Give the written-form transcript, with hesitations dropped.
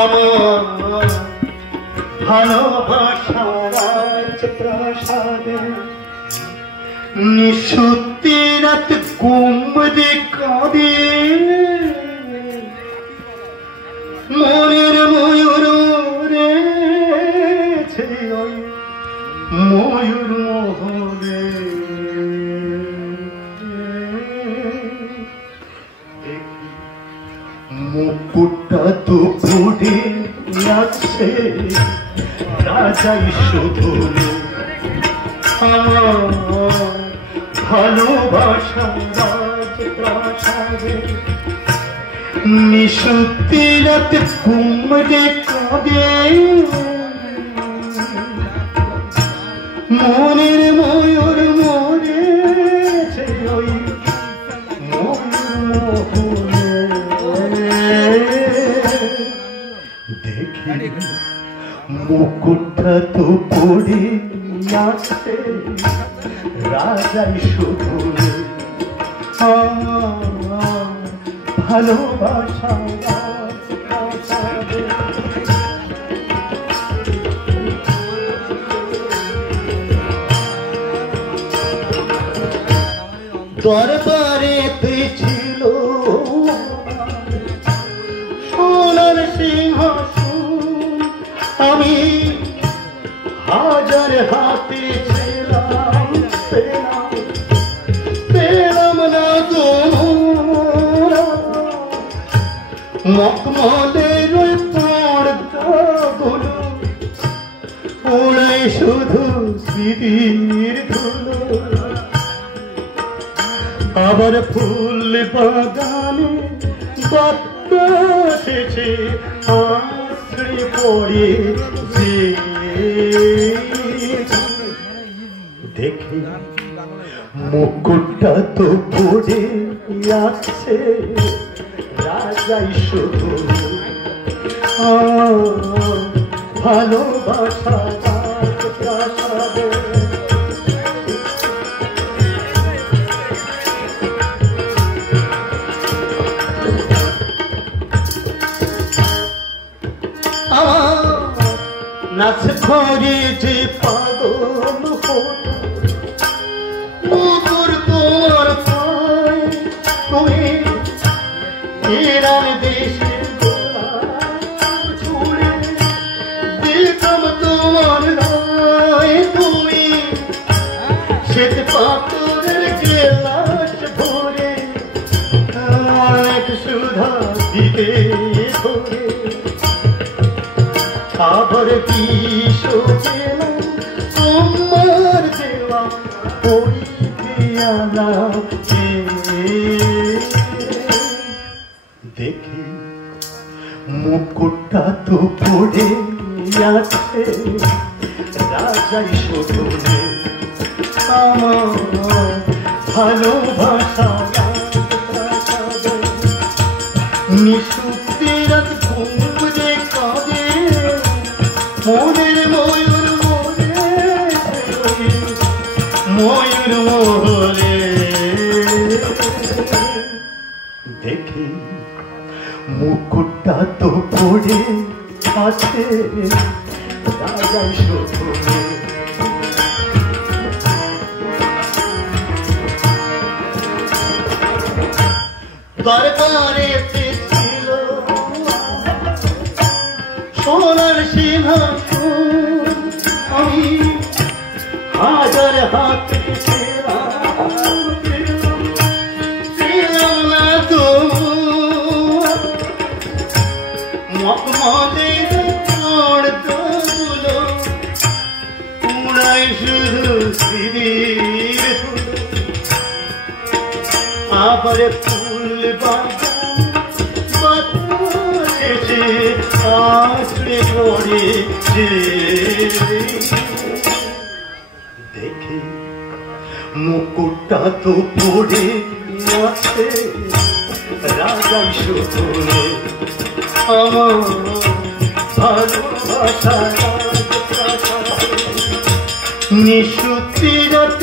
আমার ভালোবাসার প্রাসাদে নিঃসত্যি রাত কুম্ভে কাঁদে মনের ময়ূর রেছে ময়ূর মোহরে মুকুটটা তো পড়ে আছে রাজাই শুধু আমার ভালোবাসা রাজপ্রাসাদে নিঃসত্যি রাত কুম্ভে কাঁদে মনের ময়ূর মরেছে ওই ময়ূর মোহরে দেখি মুকুটটা তো পড়ে আছে রাজাই শুধু ভালোবাসা দরবারেতে ছিল সোনার সিংহাসন আমি হাজার হাতে ছিলাম পেলাম না তোমরা মখমলের পর্দাগুলো ওড়াই শুধু স্মৃতির ধুলো আবার ফুল বাগানে বাতাস এসে আছড়ে পড়ে দেখি মুকুটটা তো পড়ে আছে রাজাই শুধু ভালোবাসা রাজপ্রাসাদে নাচ ঘরে যে পাগল হতো মুকুর তোমার পায় তুমি ইরান দেশের ছুড়ে দিতাম তোমার রায় তুমি শ্বেত পাথরের গেলাস ভরে এক সুধা দিতে ধরে আবার বিষ পেলাম তোমার দেওয়া ওই পেয়ালা দেখি মুকুটটা তো পড়ে আছে রাজাই শুধু আমার ভালোবাসা নিঃসত্যি রাত কুম্ভে কাঁদে মনের ময়ূর ময়ূর মোহরে দেখি মুকুটটা তো পড়ে আছে রাজাই শুধু দরবারেতে ছিল সোনার সিংহাসন আমি হাজার হাতে পেলাম না তোমার মখমলের পর্দাগুলো উড়াই শুধু স্মৃতির আবার ফুল বাগান বাতাসে আছড়ে পড়েছে দেখি মুকুটটা তো পড়ে আছে রাজাই শুধু আমার ভালোবাসা নিশুতি রাত